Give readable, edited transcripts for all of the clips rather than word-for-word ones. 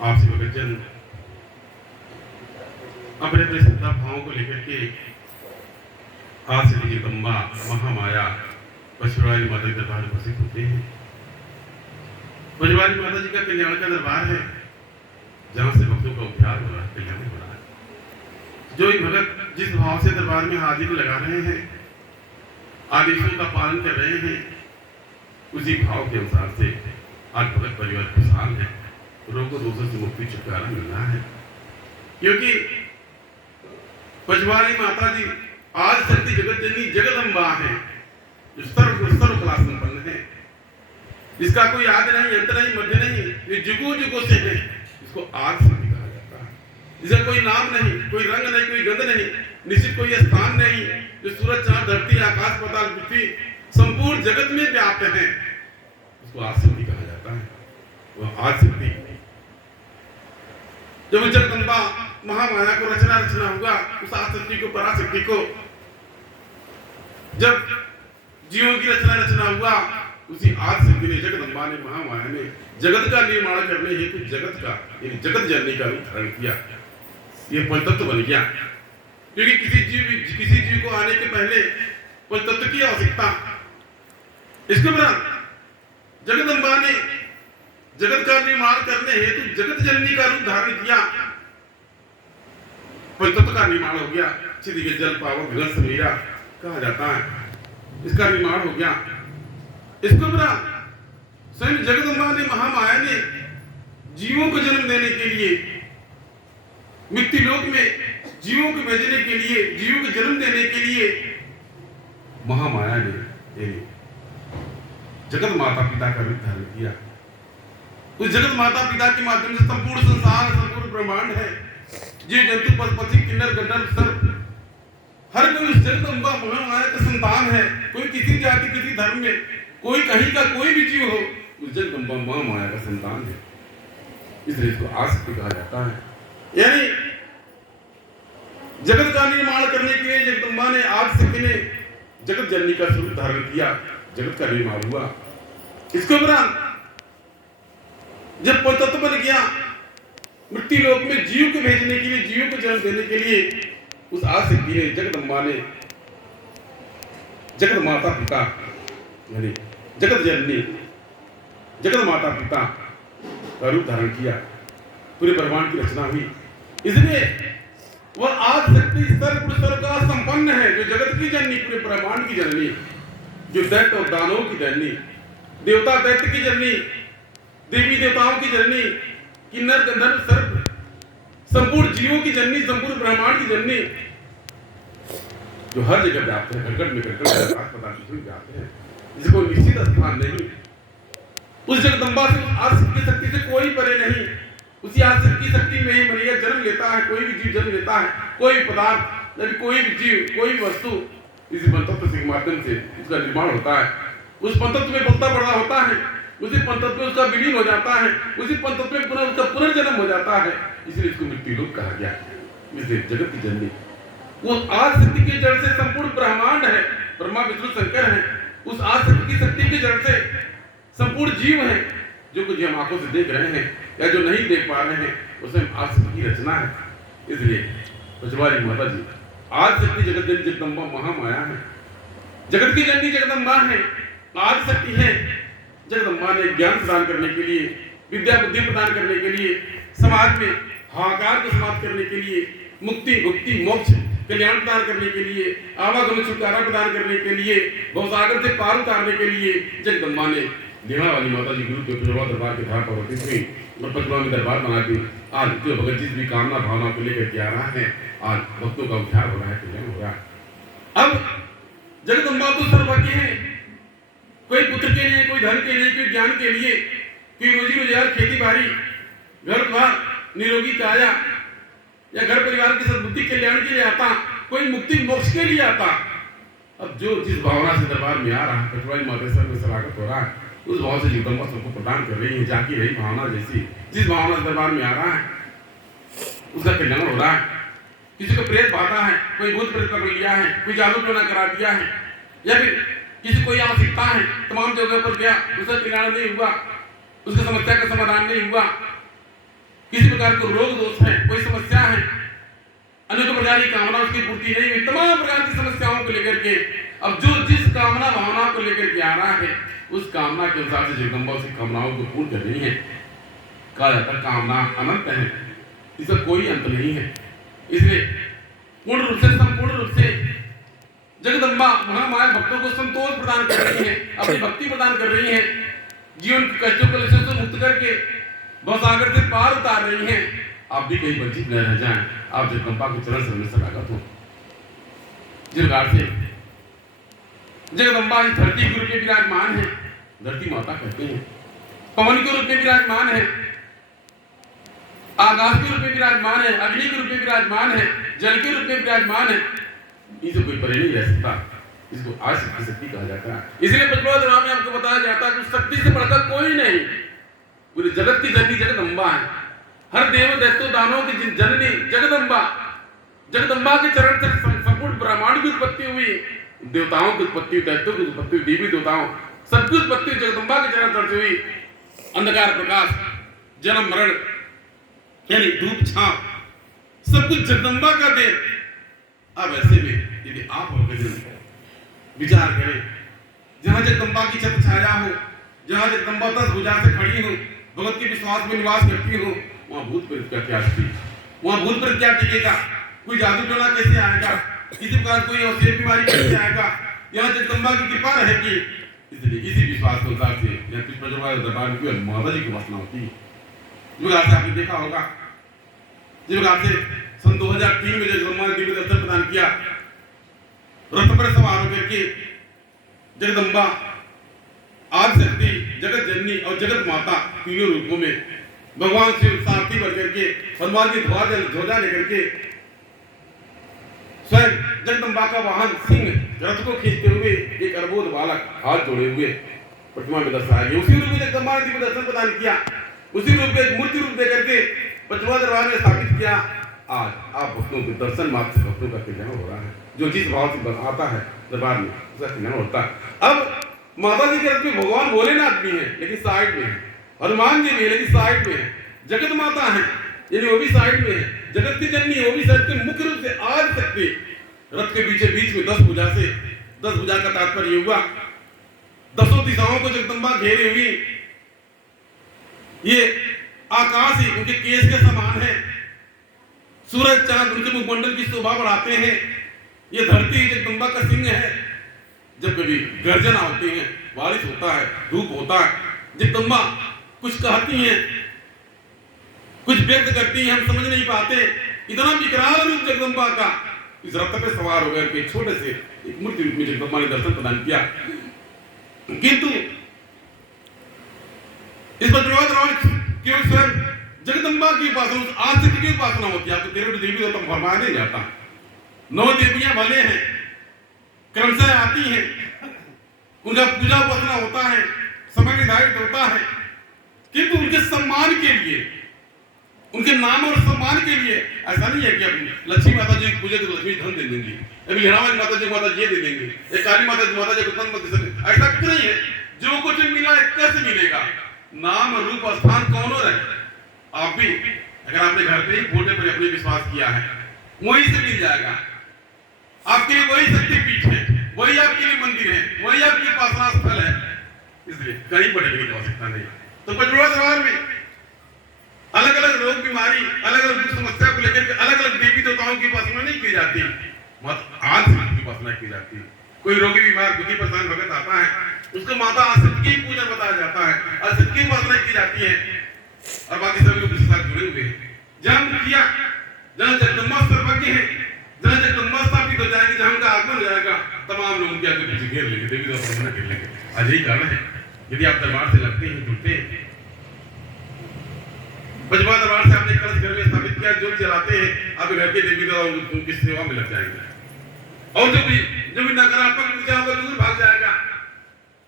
आपसे भगतजन अपने अपने श्रद्धा भावों को लेकर के आज से जगदम्बा महामाया पशुराली माता के दरबार उपस्थित होते हैं। पशुराली माता जी का कल्याण का दरबार है, जहाँ से भक्तों का उद्धार हो रहा है, कल्याण हो रहा है। जो भगत जिस भाव से दरबार में हाजिरी लगा रहे हैं, आदेशों का पालन कर रहे हैं, उसी भाव के अनुसार से आज भगत परिवार खुशहाल है, रोगों दोषों से मुक्ति छुटकारा मिल रहा है। क्योंकि पशुराली माता जी आज शक्ति जगत जननी जगदम्बा है, जो सर्व कला संपन्न है, इसका कोई आदि नहीं, अंत नहीं, मध्य नहीं, ये जुगों जुगों से है। इसको आज शक्ति कहा जाता है। इसका कोई नाम नहीं, कोई रंग नहीं, कोई गंध नहीं, निश्चित कोई स्थान नहीं। जो सूरज चांद धरती आकाश पाताल पृथ्वी संपूर्ण जगत में व्याप्त है, उसको आज शक्ति कहा जाता है। वह आज शक्ति जब जगदम्बा महामाया को रचना हुआ, उस आशक्ति को, पराशक्ति को जब जीवों की रचना हुआ, उसी आशक्ति ने, जगदम्बा ने, महामाया ने जगत का निर्माण करने हेतु जगत का यानी जगत जननी का रूप धारण किया। यह पंचतत्व बन गया। क्योंकि किसी जीव को आने के पहले पंचतत्व की आवश्यकता। इसके उपरांत जगदम्बा ने जगत का निर्माण करने हेतु जगत जननी का रूप धारण किया। पंचतत्व का निर्माण हो गया। क्षिति के जल पावक घस मीरा कहा जाता है, इसका निर्माण हो गया। इसके उपरांत स्वयं जगदम्बा ने, महामाया ने जीवों को जन्म देने के लिए, मृत्यु लोक में जीवों को भेजने के लिए, जीवों को जन्म देने के लिए महामाया ने जगत माता पिता का रूप धारण किया। उस जगत माता पिता के माध्यम से संपूर्ण संसार, संपूर्ण ब्रह्मांड है, जीव जंतु पशु पक्षी किन्नर गंधर्व सर्व, हर कोई उस जगदम्बा महामाया का संतान है। कोई किसी जाति, किसी धर्म में, कोई कहीं का कोई भी जीव हो, उस जगदम्बा महामाया का संतान है। इसलिए इसको आशक्ति कहा जाता है। यानी जगत का निर्माण करने के लिए जगदम्बा ने, आदिशक्ति ने जगत जननी का स्वरूप धारण किया, जगत का निर्माण हुआ। इसके उपरांत जब पंचतत्व बन गया, मृत्यु लोक में जीव को भेजने के लिए, जीव को जन्म देने के लिए, उस आदिशक्ति ने, जगदम्बा ने जगत माता पिता यानी जगत जननी, जगत माता पिता का रूप धारण किया। पूरे ब्रह्मांड की रचना हुई। इसलिए वह आदिशक्ति सर्व का संपन्न है, जो जगत की जननी, पूरे ब्रह्मांड की जननी, जो दैत्य और दानवों की जननी, देवता दैत्य की जननी, देवी देवताओं की जननी, किन्नर गंधर्व सर्व संपूर्ण जीवों की जननी, संपूर्ण ब्रह्मांड की जननी, जो हर जगह व्याप्त है, घट में व्याप्त है, जिसको निश्चित स्थान नहीं। उस जगदम्बा से, आदिशक्ति शक्ति से कोई परे नहीं। उसी आदिशक्ति शक्ति में ही मनुष्य जन्म लेता है, कोई भी जीव जन्म लेता है, कोई भी पदार्थ, यदि कोई भी जीव, कोई भी वस्तु, इस पंचतत्व के माध्यम से उसका निर्माण होता है। उस पंचतत्व में पलता बड़ा होता है, उसी पंचतत्व में उसका विलीन हो जाता है, उसी पंचतत्व में पुनः उसका पुनर्जन्म हो जाता है। इसलिए इसको मृत्यु लोक कहा गया। इसलिए जगत की जननी वो आदिशक्ति के जड़ से संपूर्ण ब्रह्मांड है, ब्रह्मा विष्णु शंकर है। उस आदिशक्ति की शक्ति के जड़ से संपूर्ण जीव है, जो कुछ हम आंखों से देख रहे हैं या जो नहीं देख पा रहे हैं, उसमें आदिशक्ति की रचना है। इसलिए पशुराली माता जी आदिशक्ति जगत जननी जगदम्बा महामाया है, जगत की जननी जगदम्बा है, आदिशक्ति है। जगदम्बा ने ज्ञान प्रदान करने के लिए, विद्या बुद्धि प्रदान करने के लिए, समाज में हाहाकार को समाप्त करने के लिए, मुक्ति मुक्ति मोक्ष कल्याण प्रदान करने के लिए, आवागमन छुटकारा प्रदान करने के लिए, भवसागर से पार उतारने के लिए जगदम्बा ने लेवा वाली माता जी गुरु के पशुराली दरबार के धार पर होती हुई और पशुराली में दरबार बना के आज जो भगत जिस भी कामना भावना को लेकर के आ रहा है, आज भक्तों का उद्धार हो रहा है, कल्याण हो रहा है। अब जगदम्बा तो सर्वज्ञ है। कोई पुत्र के लिए, कोई धन के लिए, कोई ज्ञान के लिए, कोई रोजी रोजगार, खेती बाड़ी, घर द्वार, निरोगी काया या घर परिवार की सद्बुद्धि कल्याण के लिए आता, कोई मुक्ति मोक्ष के लिए आता। अब जो जिस भावना से दरबार में आ रहा है, पशुराली माता में स्वागत हो रहा है, उस भाव से जगदम्बा सबको प्रदान कर रही है। जाकी रही भावना जैसी जिस भावना से दरबार में आ रहा है, उसका कल्याण हो रहा है। किसी को प्रेत बाधा है, कोई भूत प्रेत पकड़ लिया है, कोई जादू टोना करा दिया है, या फिर किसी को आवश्यकता है, तमाम जगह पर गया, उसका कल्याण नहीं हुआ, उसकी समस्या का समाधान नहीं हुआ, किसी प्रकार को रोग दोष है, कोई समस्या है, अनेक प्रकार की कामना उसकी पूर्ति नहीं हुई, तमाम प्रकार की समस्याओं को लेकर के अब जो जिस कामना भावना को लेकर के आ रहा है उस कामना के अनुसार से जगदम्बा उसकी कामनाओं को पूर्ण कर रही है। कहा जाता है कामना अनंत है, इसका कोई अंत नहीं है। इसलिए पूर्ण रूप से संपूर्ण रूप से जगदम्बा महामाया भक्तों को संतोष प्रदान कर रही है, अपनी भक्ति प्रदान कर रही है, जीवन के कष्टों कलेशों से मुक्त करके भवसागर से पार उतार रही है। आप भी कहीं वंचित न रह जाएं, आप जगदम्बा के चरण से हमेशा लागत हो। जिस प्रकार से जगदम्बा इस धरती के रूप में विराजमान है, धरती माता कहते हैं, पवन के रूप में विराजमान है, आकाश के रूप में विराजमान है, अग्नि के रूप में विराजमान है, जल के रूप में विराजमान है, इसे कोई परे नहीं रह सकता। इसको आशिक की शक्ति कहा जाता है। इसलिए पद्मावत में आपको बताया जाता है कि शक्ति से बढ़कर कोई नहीं, पूरे जगत की जननी जगदम्बा है। हर देव दैत्यो दानों की जननी जगदम्बा, जगदम्बा के चरण से संपूर्ण ब्रह्मांड की उत्पत्ति हुई, देवताओं की उत्पत्ति, दैत्यों की उत्पत्ति, देवी देवताओं सबकी उत्पत्ति जगदम्बा के चरण से हुई। अंधकार प्रकाश, जन्म मरण यानी धूप छांव सब कुछ जगदम्बा का दे। अब ऐसे में यदि आप विचार करें, जहां जगदम्बा की छत्र छाया हो, जहां जगदम्बा 10 भुजा से खड़ी हो, भगत के विश्वास में निवास करती हो, वहां भूत प्रेत का क्या स्थिति, वहां भूत प्रेत क्या टिकेगा, कोई जादू टोना कैसे आएगा, किसी प्रकार कोई औषधि बीमारी कैसे आएगा, यहाँ जगदम्बा की कृपा रहेगी। इसलिए इसी विश्वास के अनुसार से यहाँ कुछ दरबार में माता जी की वासना होती है। जिस प्रकार से आपने देखा होगा, जिस प्रकार से सन 2003 में जगदम्बा ने दिव्य दर्शन प्रदान किया, रथ पर सवार होकर के जगदम्बा आदि शक्ति, जगत जननी और जगत माता तीनों रूपों में भगवान शिव सारथी बन करके हनुमान जी ध्वजा लेकर के स्वयं जगदम्बा का वाहन सिंह रथ को खींचते हुए एक अरबोध बालक हाथ जोड़े हुए प्रतिमा में दर्शाया गया। उसी रूप में जगदम्बा ने दिव्य दर्शन प्रदान किया, उसी रूप में एक मूर्ति रूप देकर के पचवा दरबार में स्थापित किया। आज आप भक्तों के दर्शन मात्र से भक्तों का कल्याण हो रहा है। जो जिस भाव से आता है दरबार में उसका कल्याण होता है। अब माता जी के रथ में भगवान भोलेनाथ भी है लेकिन साइड में है, हनुमान जी भी है लेकिन साइड में है, जगत माता है यानी वो भी साइड में है, जगत की जननी वो भी साइड के मुख्य रूप से आज सकती। रथ के बीच में 10 भुजा से, 10 भुजा का तात्पर्य हुआ 10 दिशाओं को जगदम्बा घेरे हुई। ये आकाश ही उनके केस के समान है, सूरज चांद उनके मुखमंडल की शोभा बढ़ाते हैं। ये धरती जगदम्बा का सिंह है। जब कभी गर्जना होती है, बारिश होता है, धूप होता है, जगदम्बा कुछ कहती हैं, कुछ व्यक्त करती हैं, हम समझ नहीं पाते। इतना विकराल रूप जगदम्बा का। इस रथ पे सवार होकर के छोटे से एक मूर्ति रूप में जगदम्बा ने दर्शन प्रदान किया। किंतु इस पर केवल स्वयं जगदम्बा की उपासना, आदिशक्ति की उपासना होती है। आपको 13 देवी देवता फरमाया नहीं जाता। 9 देवियां भले हैं, क्रमशः आती हैं, उनका पूजा उपासना होता है, समय निर्धारित होता है, किंतु उनके सम्मान के लिए, उनके नाम और सम्मान के लिए ऐसा नहीं है कि अब लक्ष्मी माता जी की पूजा तो लक्ष्मी धन दे देंगी, अभी हिरावत माता जी माता ये दे देंगे, एक काली माता जी को धन मत दे सकते, ऐसा कुछ नहीं है। जो कुछ मिला है कैसे मिलेगा, नाम रूप स्थान कौन रहे। आप भी अगर आपने घर पे ही फोटो पर अपने विश्वास किया है, वहीं से मिल जाएगा। आपके लिए वही शक्तिपीठ है, वही आपके लिए मंदिर है, वही आपके उपासना स्थल है। इसलिए कहीं बढ़ने की आवश्यकता नहीं। तो पचवा दरबार में अलग अलग रोग बीमारी, अलग अलग समस्या को लेकर अलग अलग देवी देवताओं की उपासना नहीं की जाती, आज की उपासना की जाती है। कोई रोगी बीमार दुखी परेशान भगत आता है, उसको माता आदिशक्ति की पूजन बताया जाता है, आदिशक्ति की उपासना की जाती है और बाकी सभी लोग इसके साथ जुड़े हुए हैं। जहां मुखिया, जहां जगदम्बा सर्वज्ञ है, जहां जगदम्बा स्थापित हो जाएगी, जहां उनका आगमन हो जाएगा, तमाम लोग उनके आगे पीछे घेर लेंगे, देवी देवता घेर लेंगे। आज यही कारण है, यदि आप दरबार से लगते हैं, जुड़ते हैं, पचवा दरबार से आपने कलश घर में स्थापित किया, जो चलाते हैं, आप घर के देवी देवता उनकी सेवा में लग जाएंगे। और जो भी नकारात्मक ऊर्जा होगा दूर भाग जाएगा।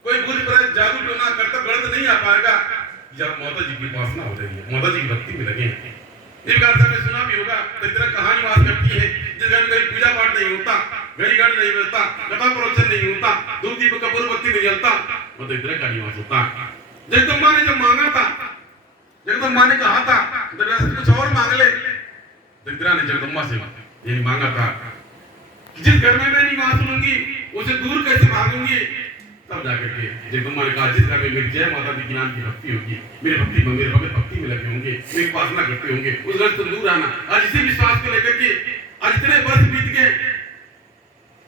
कोई भूत प्रेत जादू टोना करतब गलत नहीं आ पाएगा जब माता जी की उपासना हो रही है, माता जी की भक्ति में लगे हैं। इस प्रकार से आपने सुना भी होगा, दरिद्र कहाँ निवास करती है, जिस घर में कोई पूजा पाठ नहीं होता, घड़ी घड़ी नहीं बजता, कथा प्रवचन नहीं होता, धूप दीप कपूर बत्ती नहीं जलता, वो दरिद्र का निवास होता। जगदम्बा ने जब मांगा था जगदम्बा ने कहा था दरिद्रा से कुछ और मांग ले। दरिद्रा ने जगदम्बा से ये मांगा था कि जिस घर में मैं नहीं मां सुनूंगी उसे दूर कैसे भागूंगी। तब जाकर के जगदम्बा ने कहा जिस घर में मेरी जय माता दी के नाम की भक्ति होगी, मेरे भगत भक्ति में लगे होंगे, मेरी उपासना करते होंगे, उस घर से दूर आना। आज इसी विश्वास को लेकर के आज इतने वर्ष बीत गए,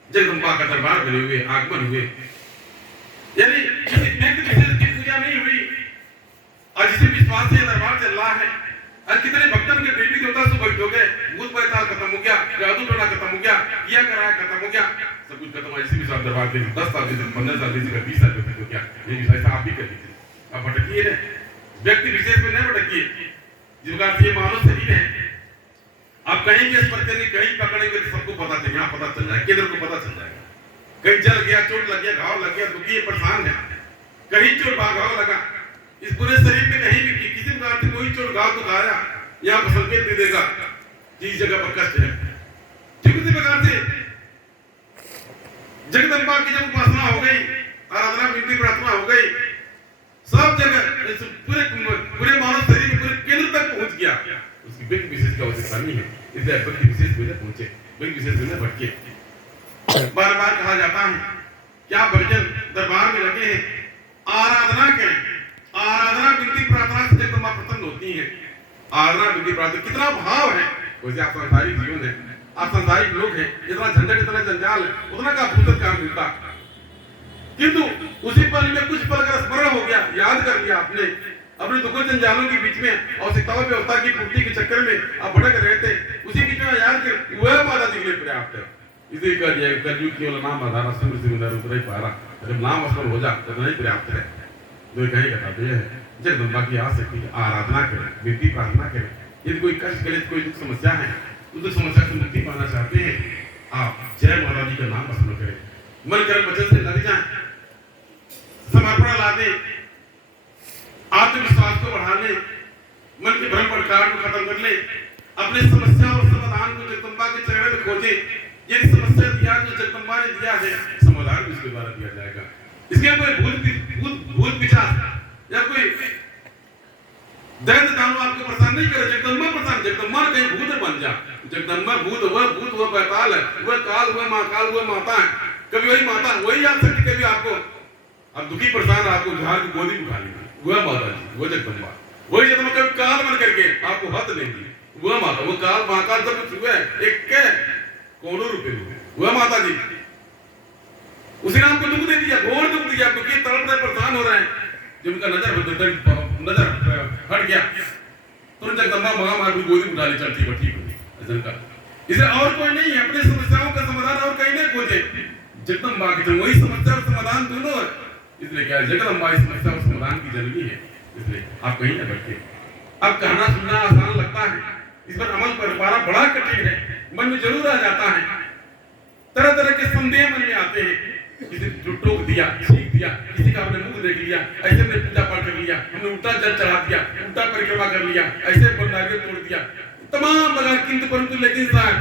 जगदम्बा का दरबार बने हुए, आगमन हुए, यानी किसी व्यक्ति विशेष की पूजा नहीं हुई। आज इसी विश्वास से दरबार चल रहा है। आज कितने भक्तों के देवी देवता सुभक्त हो गए, भूत पैताल खत्म हो गया, जादू टोना खत्म हो गया, किया कराया खत्म हो गया, सब कुछ खत्म। इसी विश्वास दरबार के 10 साल से 15 साल से 20 साल तक हो गया। ये विश्वास आप भी कर लीजिए। अब भटकिए ना, व्यक्ति विशेष में नहीं भटकिए। जिस प्रकार से मानव शरीर है, आप कहीं भी स्पर्श करेंगे, कहीं पकड़ेंगे तो सबको पता चलेगा, यहाँ पता चल जाएगा, केंद्र को पता चल जाएगा। कहीं जल गया, चोट लग गया, घाव लग गया, दुखी परेशान है, कहीं चोट घाव लगा, इस पूरे शरीर में कहीं भी किसी प्रकार से कोई चोट घाव दुखाया, यहाँ पर संकेत दे देगा कि इस जगह पर कष्ट है। ठीक उसी प्रकार से जगदम्बा की जब उपासना हो गई, आराधना विनती प्रार्थना हो गई, सब जगह पूरे मानव शरीर में पूरे केंद्र तक पहुंच गया। उसकी व्यक्ति विशेष की आवश्यकता नहीं है, इसलिए व्यक्ति विशेष में पहुंचे, व्यक्ति विशेष में भटके। बार बार कहा जाता है क्या भजन दरबार में लगे हैं, आराधना करें, आराधना विनती प्रार्थना से जगदम्बा प्रसन्न होती है। आराधना विनती प्रार्थना कितना भाव है। वैसे आप संसारिक जीवन है, आप संसारिक लोग हैं, इतना झंझट इतना जंजाल है, उतना का फुर्सत काम मिलता, किंतु उसी पल में कुछ पल का स्मरण हो गया, याद कर लिया आपने अपने दुखों जंजालों के बीच में, आवश्यकताओं व्यवस्था की पूर्ति के चक्कर में आप भटक रहे थे, उसी बीच में याद कर वह माता जी के लिए पर्याप्त है। इसे कर दिया कलयुग केवल नाम आधार स्मृति से मिला उतना ही पारा, जब नाम स्मरण हो जाए तो नहीं पर्याप्त है। तो कहीं का तात्पर्य है जगदम्बा की आसक्ति की आराधना करें, विनती प्रार्थना करें। यदि कोई कष्ट गले, कोई दुख समस्या है, उस समस्या से मुक्ति पाना चाहते हैं, आप जय माता जी का नाम स्मरण करें, मन कर्म वचन से लग जाएं, समर्पण ला दें, आत्मविश्वास को बढ़ा ले, मन के भ्रम भटकाहट को खत्म कर ले, अपने समस्या और समाधान को जगदम्बा के चरण में खोजे। यदि समस्या दिया तो जगदम्बा ने दिया है, समाधान भी उसके द्वारा दिया जाएगा। इसके कोई भूत विचार या कोई दैत्य दानव आपको परेशान नहीं करे, जगदम्बा परेशान, जगदम्बा कहीं भूत बन जा, जगदम्बा भूत हुआ पैताल है, वह काल हुआ महाकाल हुआ माता है, कभी वही माता वही आ सकती, कभी आपको अब दुखी परेशान आपको झाड़ की गोदी उठा लेगी, वह माता जी, वह जगदम्बा, वही जगदम्बा कभी काल बन करके आपको हत लेंगी, वह माता, वो काल महाकाल सब कुछ हुआ है, एक के करोड़ों रुपए हुए, वह माता जी। उसी ने आपको दुख दे दिया, घोर दुख दिया, क्योंकि तड़प रहे परेशान हो रहे हैं, जब उनका नजर हट गया तुरंत जगदम्बा महामार की गोदी उठा ली, चल ठीक है, ठीक है, का इसे और कोई नहीं है, अपने समस्याओं का समाधान और कहीं नहीं खोजे, जगदम्बा के वही समस्या और समाधान दोनों है। इसलिए क्या जगदम्बा इस समस्या और समाधान की जननी है, इसलिए आप कहीं न भटके। अब कहना सुनना आसान लगता है, इस पर अमल कर पाना बड़ा कठिन है, मन में जरूर आ जाता है, तरह तरह के संदेह मन में आते हैं, किसी टोक दिया, सीख दिया, किसी का हमने मुंह देख लिया, ऐसे हमने पूजा पाठ कर लिया, हमने उल्टा जल चढ़ा दिया, उल्टा परिक्रमा कर लिया, ऐसे नारियल तोड़ दिया, तमाम प्रकार किंतु परंतु लेकिन साहब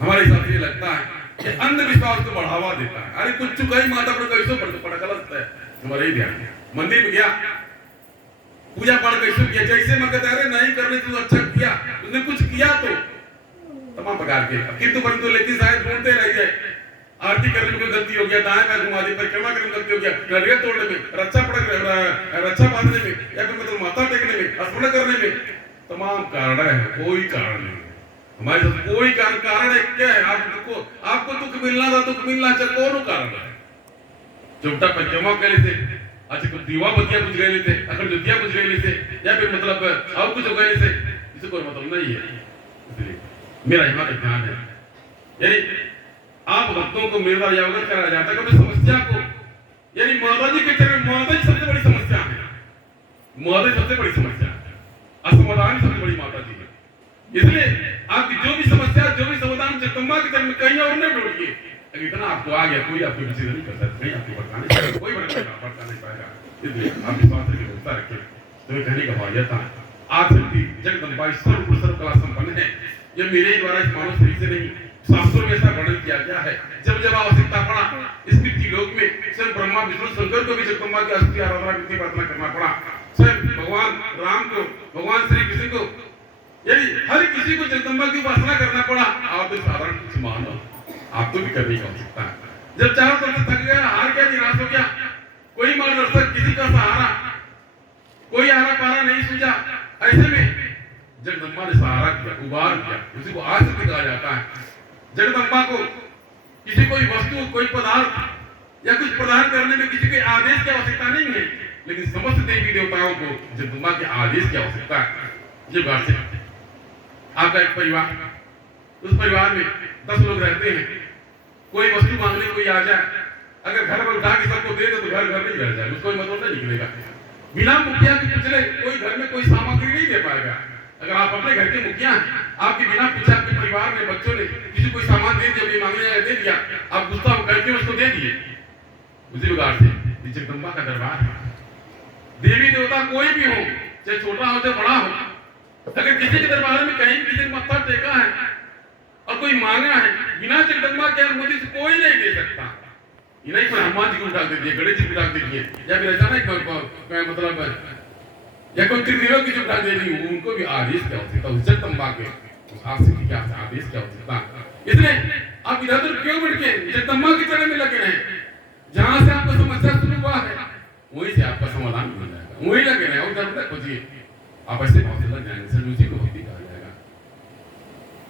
हमारे हिसाब से लगता है कि अंधविश्वास को बढ़ावा देता है। अरे कुछ चुकाई माता पर कैसे पड़ा गलत है, हमारे ही ध्यान मंदिर में गया, पूजा पाठ कैसे किया, जैसे मैं कहता अरे नहीं करने तो अच्छा किया, उसने कुछ किया तो तमाम प्रकार के किंतु परंतु लेकिन शायद ढूंढते रह जाए, आरती करने में कोई गलती हो गया, दाएं पैर घुमा दी, परिक्रमा करने में गलती हो गया, नारियल तोड़ने में, रक्षा बांधने में, या फिर मतलब माथा टेकने में, स्मरण करने में, तमाम कारण है, कोई कारण नहीं हमारे साथ, कोई कारण है क्या है? आपको दुख मिलना था, दुख मिलना चाहिए, कौन कारण है? चौटा परिक्रमा कर लेते, अच्छा कुछ दीवा बतिया कुछ गए लेते, अगर जो दिया कुछ गए लेते, या फिर मतलब और कुछ हो गए लेते, इसे कोई मतलब नहीं है। इसलिए मेरा यहाँ का ध्यान है, यानी आप भक्तों को मेरा अवगत कराया जाता है कि समस्या को, यानी माता जी के चरण, माता जी सबसे बड़ी समस्या है, माता जी सबसे बड़ी समस्या है, असमाधान सबसे बड़ी माता जी है। इसलिए आपकी जो भी समस्या, जो भी समाधान जगदम्बा के चरण में कहीं और नहीं ढूंढिए, अगर इतना आपको आ गया, कोई आपको किसी नहीं कर सकता, नहीं आपको भटकाने, कोई भटका नहीं पाएगा। इसलिए आप विश्वास की व्यवस्था रखें। तो कहने का भाव यह था, आदि जगदम्बा सर्व कला संपन्न है, यह मेरे द्वारा इस मानव शरीर से नहीं, शास्त्रों में ऐसा वर्णन किया गया है। जब जब आवश्यकता पड़ा इस पृथ्वी लोक में, स्वयं ब्रह्मा विष्णु शंकर को भी जगदम्बा की स्तुति आराधना विनती प्रार्थना करना पड़ा। स्वयं भगवान राम को, भगवान श्री कृष्ण को, यदि हर किसी को जगदम्बा की उपासना करना पड़ा, आप तो साधारण कुछ मानो, आप तो भी करने की आवश्यकता है। जब चारों तरफ से थक गया, हार गया, निराश हो गया, कोई मार्गदर्शक, किसी का सहारा, कोई आरा पारा नहीं सूझा, ऐसे में जगदम्बा ने सहारा किया, उबार किया, उसी को आसक्ति कहा जाता है। जगदम्बा को किसी कोई वस्तु, कोई पदार्थ या कुछ प्रदान करने में किसी के आदेश की आवश्यकता नहीं है, लेकिन समस्त देवी देवताओं को जगदम्बा के आदेश की आवश्यकता है। ये बात है। आपका एक परिवार, उस परिवार में 10 लोग रहते हैं, कोई वस्तु मांगने कोई आ जाए, अगर घर में उठा के सबको दे दे तो घर नहीं रह जाए, उसको मतलब नहीं निकलेगा। बिना मुखिया के पूछले कोई घर में कोई सामग्री नहीं दे पाएगा। अगर आप अपने घर के मुखिया हैं, आपके बिना पूछे आपके परिवार में बच्चों ने किसी कोई सामान दे दिया, मांगने आया दे दिया, आप गुस्सा करके उसको दे दिए। उसी प्रकार से जगदम्बा का दरबार है। देवी देवता कोई भी हो, चाहे छोटा हो चाहे बड़ा हो, अगर किसी के दरबार में कहीं किसी ने मत्था टेका है और कोई मांगा है, बिना जगदम्बा की अनुमति से कोई नहीं दे सकता। ये नहीं कोई हनुमान जी को उठा दे दिए, गणेश जी को उठा दे दिए, या फिर ऐसा नहीं मतलब या कोई त्रिदेव की उठा दे दी, उनको भी आदेश की आवश्यकता, उस जगदम्बा के आदेश की आवश्यकता। इसलिए आप इधर उधर क्यों बढ़ के जगदम्बा के चरण में लगे रहे? जहां से आपको समस्या शुरू हुआ है वहीं से आपका समाधान मिल जाएगा, वहीं लगे रहे और जरूरत खोजिए। आप ऐसे भाव से लग जाएंगे, सर उसी को भक्ति कहा जाएगा,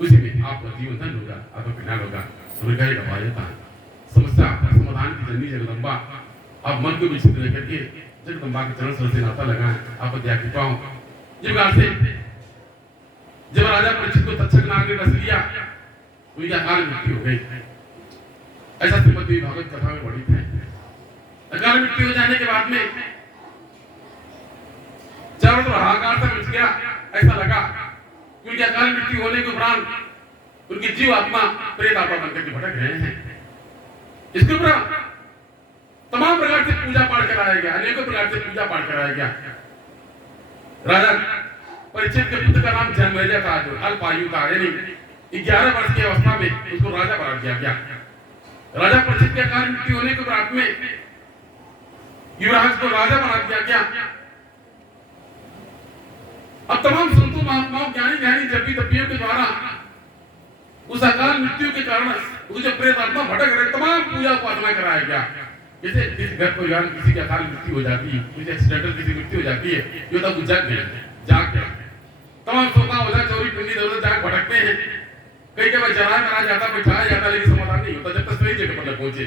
उसी में आपका जीवन धन होगा, आपका कल्याण होगा, स्वर्ग का एक अपायता है। समस्या समाधान की जननी जगदम्बा, आप मन को विकसित रह करके जगदम्बा के चरण सर से नाता लगाएं, आप दया कृपा हो। ये बात से जब राजा परीक्षित को तक्षक नाग ने रस लिया, उनकी अकाल मृत्यु हो गई। ऐसा श्रीमद् भागवत कथा में वर्णित है। अकाल मृत्यु हो जाने के बाद में चारों तरफ हाहाकार सा मच गया। ऐसा लगा उनकी अकाल मृत्यु होने के उपरांत उनकी जीव आत्मा प्रेत आत्मा बनकर के भटक रहे हैं। इसके उपरांत तमाम प्रकार से पूजा पाठ कराया गया, अनेकों प्रकार से पूजा पाठ कराया गया। राजा परीक्षित के पुत्र का नाम जन्मेजय था, जो अल्पायु था, यानी 11 वर्ष की अवस्था में उसको राजा बना दिया गया। राजा परीक्षित के अकाल मृत्यु होने के उपरांत में युवराज को राजा बना दिया गया। अब तमाम संतों महात्माओं ज्ञानी ज्ञानी जपी तपियों के द्वारा उस अकाल मृत्यु के कारण वो जो प्रेत आत्मा भटक रहे, तमाम पूजा उपासना कराया गया। जैसे किसी घर परिवार किसी की अकाल मृत्यु हो जाती है, किसी एक्सीडेंटल किसी मृत्यु हो जाती है, ये तब जग गए, तमाम सोता हो जाए, चोरी पिंडी दौलत जाग भटकते हैं। कई कई बार जलाया मारा जाता, बिठाया जाता, लेकिन समाधान नहीं होता जब तक सही जगह पर पहुंचे।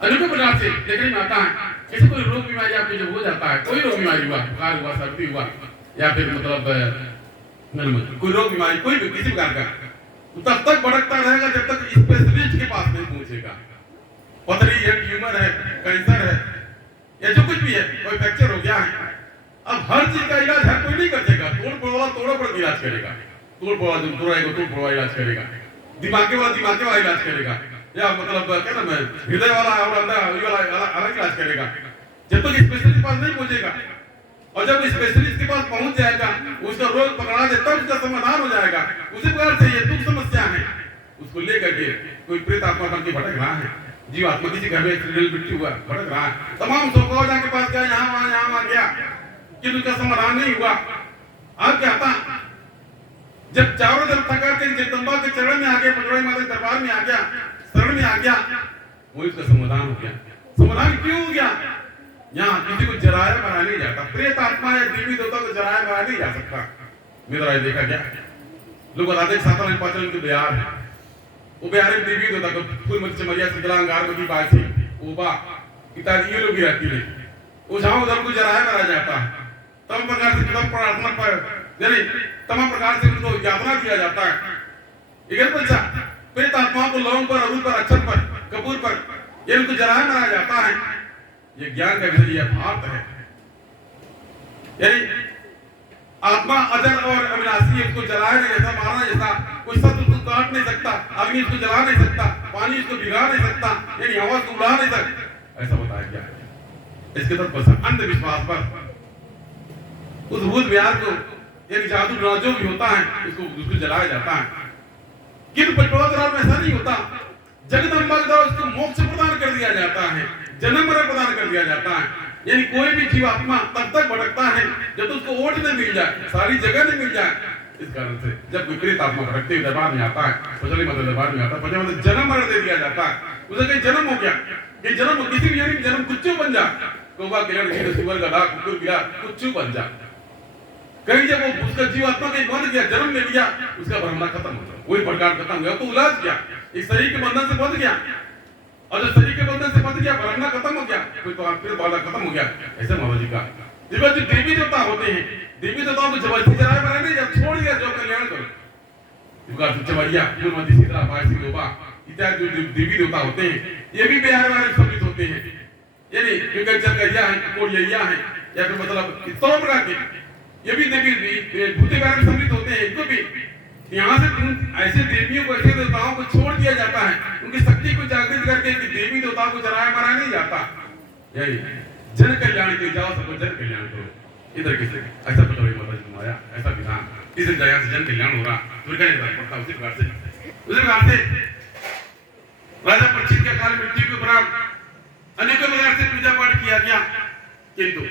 अनेकों प्रकार से देखने में आता है। किसी कोई रोग बीमारी आपको जब हो जाता है, कोई रोग बीमारी हुआ, बुखार हुआ, सर्दी हुआ, या फिर मतलब कोई रोग बीमारी कोई भी किसी प्रकार का, तब तक भटकता रहेगा जब तक स्पेशलिस्ट के पास नहीं पहुंचेगा। पथरी है, ट्यूमर है, कैंसर है, या जो कुछ भी है, कोई फ्रैक्चर हो गया है, अब हर चीज का इलाज हर कोई नहीं कर देगा। तोड़ पर इलाज करेगा, तोड़ पड़ा इलाज करेगा, दिमागे वाला इलाज करेगा, या मतलब क्या नाम है, हृदय वाला अलग इलाज करेगा। जब तक स्पेशलिस्ट के पास नहीं पहुंचेगा, और जब स्पेशलिस्ट के पास पहुंच जाएगा, उसका रोग पकड़ा दे, तब उसका समाधान हो जाएगा। उसी प्रकार से ये दुख समस्या है, उसको लेकर के कोई प्रेत आत्मा बन के भटक रहा है, जीव आत्मा किसी घर में एक्सीडेंटल मृत्यु हुआ, भटक रहा है, तमाम सोखौजा के पास गया, यहाँ गया, कि उसका समाधान नहीं हुआ। अब क्या था, जब चारों तरफ थका के जगदम्बा के चरण में आ गया, पटवारी माता के दरबार में आ गया, शरण में आ गया, वही उसका समाधान हो गया। समाधान क्यों हो गया? यहाँ किसी को जराया मरा नहीं जाता, प्रेत आत्मा या देवी देवता को जराया मरा नहीं जा सकता। मेरा राय देखा गया, लोग बताते हैं 7 पाचन के बिहार है, वो बिहार में देवी देवता को फूलमती चमरिया शीतला अंगारवती बासी ओबा इत्यादि ये लोग भी रहती है। वो जहां उधर को जराया मरा जाता है, तमाम प्रकार से प्रार्थना पर यानी तमाम प्रकार से उनको यातना किया जाता है। एक बच्चा प्रेत आत्माओं को लौंग पर, अरूल पर, अक्षत पर, कपूर पर ये उनको जराया मरा जाता है। ये ज्ञान का विषय यथार्थ है, यानी आत्मा अजर और अविनाशी है, उसको जलाया नहीं जैसा, मारना जैसा, कोई शब्द उसको काट नहीं सकता, अग्नि उसको जला नहीं सकता, पानी उसको भिगा नहीं सकता, यानी हवा को उड़ा नहीं सकता, ऐसा बताया गया है। इसके तत्व अंधविश्वास पर उस भूत विहार को यानी जादू जो भी होता है उसको जलाया जाता है। किंतु पटवार में ऐसा नहीं होता, जगदम्बा द्वारा उसको मोक्ष प्रदान कर दिया जाता है, जन्म मरण प्रदान कर दिया जाता है। यानी कोई भी जीवात्मा तब तक भटकता है जब तक उसको ओट न मिल जाए, सारी जगह नहीं मिल जाए। इस कारण से जब विपरीत आत्मा भटकते हुए दरबार में आता है, पचली मतलब दरबार में आता है, पचली मतलब जन्म मरण दे दिया जाता है। उसे कहीं जन्म हो गया, ये जन्म किसी भी यानी जन्म कुछ बन जा, कौवा के लड़के सुअर गधा कुकुर गिरा कुछ बन जा। कहीं जब वो उसका जीवात्मा कहीं बंध गया, जन्म ले लिया, उसका भ्रमण खत्म हो गया, वही भटकान खत्म हो गया, तो उलझ गया, इस शरीर के बंधन से बंध गया, और जब शरीर के बंधन से बंध गया, भ्रमण खत्म हो गया, कोई तो फिर बाधा खत्म हो गया। ऐसा महाराज जी का जब जो देवी देवता होते हैं, देवी देवताओं को जबरदस्ती जराए बना नहीं, जब छोड़ दिया जो कल्याण करो, इनका चवरिया पूर्वमध्य सीता पासी लोबा इत्यादि जो देवी देवता होते हैं, ये भी बिहार वाले संबित होते हैं, यानी क्योंकि जगैया है, कोड़िया है, या फिर मतलब इस प्रकार के ये भी देवी भूते में सम्मिलित होते हैं। इनको भी यहाँ से ऐसे देवियों को, ऐसे देवताओं को छोड़ दिया जाता है, उनकी शक्ति को जागृत करके कि देवी देवताओं को जराया मराया नहीं जाता। यही जन कल्याण के जाओ, सबको जन कल्याण करो, इधर किसे ऐसा पटोरी माता जी आया, ऐसा विधान इस जगह से जन कल्याण हो रहा, तो क्या पड़ता उसी प्रकार से राजा परीक्षित के काल मृत्यु के उपरांत अनेकों प्रकार से पूजा पाठ किया गया, किंतु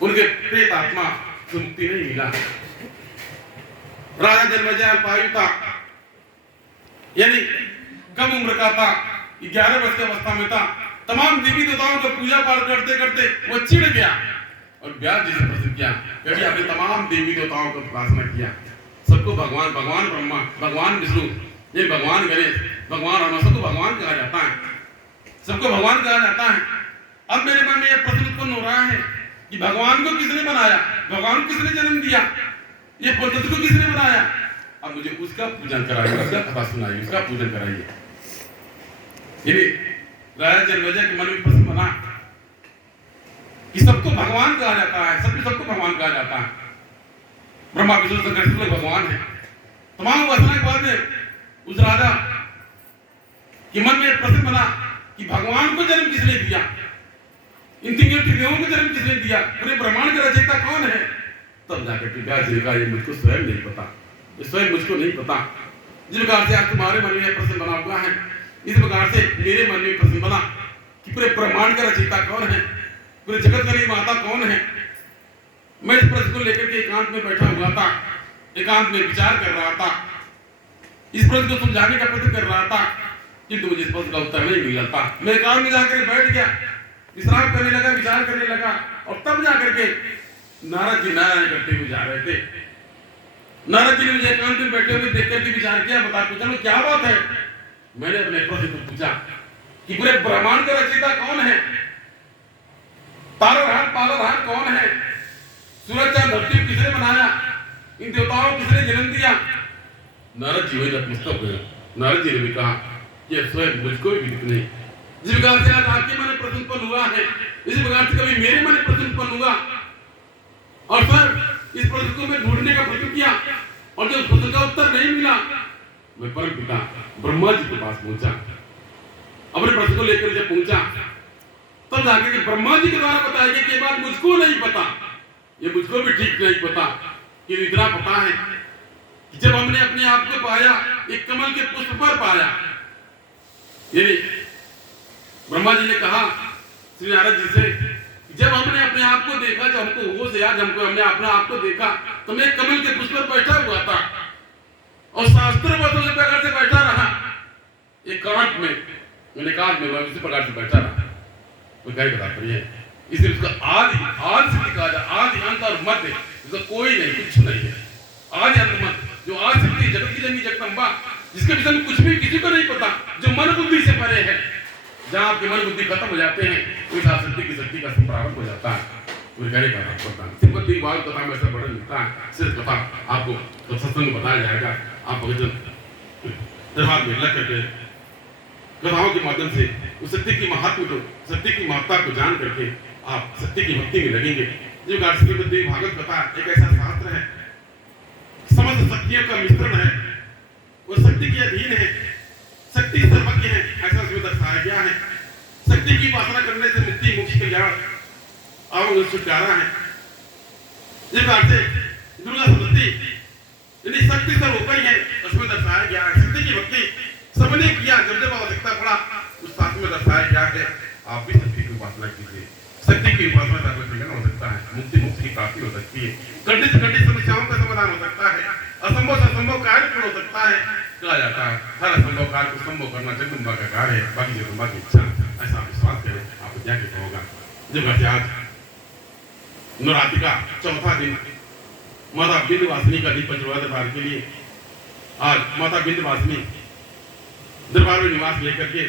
उनके प्रेत आत्मा से मुक्ति नहीं मिला। राजा जन्मेजय अल्पायु था, यानी कम उम्र का था, 11 वर्ष की अवस्था में था। तमाम देवी देवताओं को पूजा पाठ करते करते वो चिढ़ गया और व्यास जी से प्रश्न किया, कभी आपने तमाम देवी देवताओं को प्रार्थना किया, सबको भगवान भगवान ब्रह्मा, भगवान विष्णु, ये भगवान गणेश, भगवान राम, सबको भगवान कहा जाता है, सबको भगवान कहा जाता है। अब मेरे मन में यह प्रश्न उत्पन्न हो रहा है कि भगवान को किसने बनाया, भगवान को किसने जन्म दिया, ये पद्धति को किसने बनाया। अब मुझे उसका पूजन कराइए, उसका कथा सुनाइए, उसका पूजन कराइए। ये राजा जन्मेजय के मन में प्रश्न बना कि सबको भगवान कहा जाता है, सबको भगवान कहा जाता है, ब्रह्मा विष्णु शंकर सब भगवान है। तमाम वासना के बाद उस राजा के मन में प्रश्न बना कि भगवान को जन्म किसने दिया, इन तीनों त्रिदेवों को जन्म किसने दिया, पूरे ब्रह्मांड का रचयिता कौन है। तब जाकर के व्यास जी का ये मुझको स्वयं नहीं पता, ये स्वयं मुझको नहीं पता। जिस प्रकार से आज तुम्हारे मन में प्रश्न बना हुआ है, इस प्रकार से मेरे मन में प्रश्न बना कि पूरे ब्रह्मांड का रचयिता कौन है, पूरे जगत का निर्माता कौन है। मैं इस प्रश्न को लेकर के एकांत में बैठा हुआ था, एकांत में विचार कर रहा था, इस प्रश्न को समझाने का प्रयत्न कर रहा था, किंतु मुझे इस प्रश्न का उत्तर नहीं मिल रहा था। मैं एकांत में जाकर बैठ गया, विश्राम करने लगा, विचार करने लगा, और तब जाकर के नारद जी नारायण करते हुए जा रहे थे। नारद जी ने मुझे एकांत में बैठे हुए देख करके विचार किया, बता पूछा क्या बात है। मैंने अपने प्रश्न को पूछा कि पूरे ब्रह्मांड का रचयिता कौन है, पालनहार कौन है, सूरज चांद धरती किसने बनाया, इन देवताओं को किसने जन्म दिया। नारद जी वही नतमस्तक हुए। नारद जी ने भी कहा कि स्वयं मुझको भी दिख नहीं। जिस प्रकार से आज आपके मन में प्रश्न उत्पन्न हुआ है, इसी प्रकार से कभी मेरे मन में प्रश्न उत्पन्न हुआ, और सर इस प्रश्न को मैं ढूंढने का प्रयत्न किया, और जब प्रश्न का उत्तर नहीं मिला, मैं परम पिता ब्रह्मा जी के पास पहुंचा। अपने प्रश्न को लेकर जब पहुंचा, तब जाकर के ब्रह्मा जी के द्वारा बताया गया कि बात मुझको नहीं पता, ये मुझको भी ठीक नहीं पता, कि इतना पता है कि जब हमने अपने आप को पाया, एक कमल के पुष्प पर पाया। ये ब्रह्मा जी ने कहा श्री नारद जी से, जब हमने अपने आप को देखा, जब हमको होश आया, जब हमने अपने आप को देखा, तो मैं कमल के पुष्प पर बैठा हुआ था और शास्त्र बातों से प्रकार से बैठा रहा, एकांत में, मैंने एकांत में उसी प्रकार से बैठा रहा। कोई क्या बता पड़िए, इसलिए उसका आदि से कहा जाए, आदि अंत और मध्य, उसका कोई नहीं, कुछ नहीं है। आदि अंत मध्य, जो आज शक्ति, जगत की जननी जगदम्बा, जिसके विषय में कुछ भी किसी को नहीं पता, जो मन बुद्धि से परे है। जहां आपके मन बुद्धि खत्म हो जाते हैं, उस शक्ति की शक्ति का प्रारंभ हो जाता है। सिंपति बाल कथा में ऐसा वर्णन मिलता है, सिर्फ कथा आपको तो सत्संग में बताया जाएगा। आप भजन दरबार में लग करके कथाओं के माध्यम से उस शक्ति की महत्व को, शक्ति की महत्ता को जान करके आप शक्ति की भक्ति में लगेंगे। जो श्रीमद् भागवत कथा एक ऐसा शास्त्र है, समस्त शक्तियों का मिश्रण है, वो शक्ति के अधीन है, शक्ति सर्वज्ञ है, ऐसा उसमें दर्शाया गया है। शक्ति की उपासना करने से मुक्ति, मोक्ष, कल्याण और छुटकारा है। जिस बात से दुर्गा सप्तशती यानी शक्ति सर्वोपरि है, उसमें दर्शाया गया है। शक्ति की भक्ति सबने किया, जब जब आवश्यकता पड़ा, उस शास्त्र में दर्शाया गया है। आप भी शक्ति उपासना कीजिए। शक्ति की उपासना से आपका कल्याण हो सकता है, मुक्ति की प्राप्ति हो सकती है, कठिन से कठिन समस्याओं का समाधान हो सकता है, असंभव से असंभव कार्य पूर्ण हो सकता है। कहा जाता है हर असंभव कार्य को संभव करना जगदम्बा का कार्य है, बाकी जगदम्बा की इच्छा। ऐसा विश्वास करें, आपको क्या कहता होगा। जब आज नवरात्रि का चौथा दिन माता विंध्यवासिनी का दीप पंचवाद दरबार के लिए आज माता विंध्यवासिनी दरबार में निवास लेकर के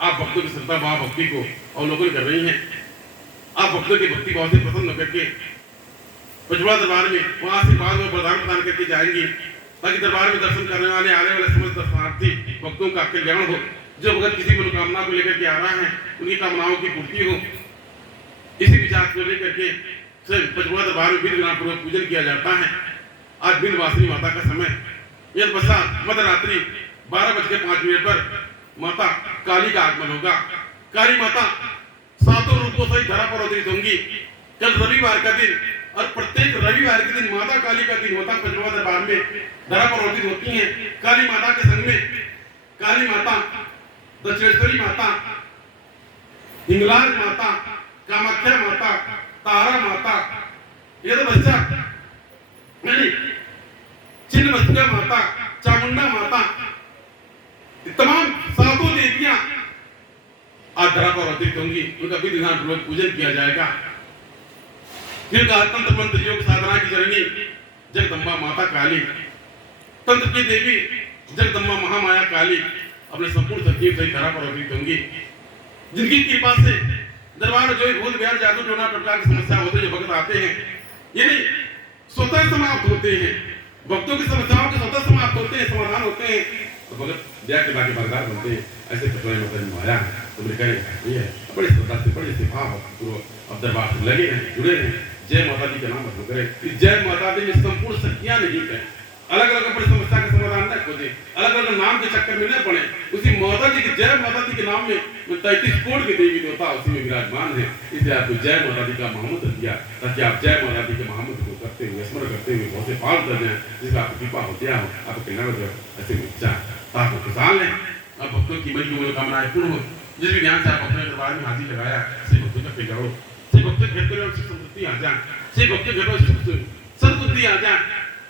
आप भक्तों की श्रद्धा भाव भक्ति को अवलोकन कर रही हैं। आप भक्तों की भक्ति भाव से प्रसन्न होकर के पंचवाद दरबार में वहां आशीर्वाद व वरदान प्रदान करके जाएंगी, ताकि दरबार में दर्शन करने वाले आने वाले समस्त दर्शनार्थी भक्तों का कल्याण हो। जो भक्त किसी मनोकामना को लेकर के आ रहा है उनकी कामनाओं की पूर्ति हो। इसी विचार को लेकर के पंचवाद दरबार में विधि विधान पूर्वक पूजन किया जाता है। आज विंध्यवासिनी माता का समय यह पश्चात मध्यरात्रि 12:05 पर माता काली का आगमन होगा। काली माता 7 रूपों से धरा पर अवतरित होंगी। कल रविवार का दिन और प्रत्येक रविवार के दिन माता काली का दिन होता है। पंचवाद दरबार में धरा पर अवतरित होती हैं। काली माता के संग में काली माता, दक्षेश्वरी माता, हिंगलाज माता, कामाख्या माता, तारा माता, ये तो बच्चा नहीं, छिन्नमस्तिका माता, चामुंडा माता, तमाम 7 देवियां आज धरा पर अवतरित होंगी। उनका विधि विधान पूर्वक पूजन किया जाएगा। फिर कहा तंत्र मंत्र योग साधना की जननी जगदम्बा माता काली, तंत्र की देवी जगदम्बा महामाया काली अपने संपूर्ण शक्तियों से धरा पर अवतरित होंगी, जिनकी कृपा से दरबार में जो भूत व्याध जादू टोना टोटका की समस्या होती है, जो भक्त आते हैं ये नहीं स्वतः समाप्त होते हैं। भक्तों की समस्याओं के स्वतः समाप्त होते हैं, समाधान होते हैं, तो भगत दया के लाके बरदार बनते हैं। ऐसे कटवाई माता ने आया है, तुमने करें ये है बड़े श्रद्धा से बड़े से भाव अब दरबार से लगे हैं, जुड़े हैं। जय माता दी का नाम मत करें। जय माता दी में संपूर्ण शक्तियां नहीं है। अलग अलग अपनी समस्या का समाधान न खोजे, अलग अलग नाम के चक्कर में न पड़े। उसी माता जी के जय माता दी के नाम में 33 कोट के देवी देवता उसी में विराजमान है। इसलिए आपको जय माता दी का महामंत्र दिया, ताकि आप जय माता दी के महामंत्र को करते हुए स्मरण करते हुए बहुत से पार कर जाए, जिसका आपको कृपा होती है, आपको कल्याण हो। ऐसे इच्छा आपको खुशहाल है। अब भक्तों की मन की मनोकामनाएं पूर्ण हो। जिस भी ध्यान से आप अपने दरबार में हाजिर लगाया, से भक्तों का कल्याण, से भक्तों के घर पर समृद्धि आ जाए, से भक्तों के घर पर सद्बुद्धि आ जाए,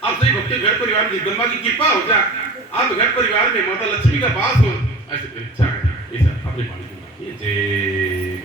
आप सही भक्तों घर परिवार में जगदम्बा की कृपा हो जाए, आप घर परिवार में माता लक्ष्मी का वास हो। ऐसे इच्छा है। ऐसा अपने पानी की जय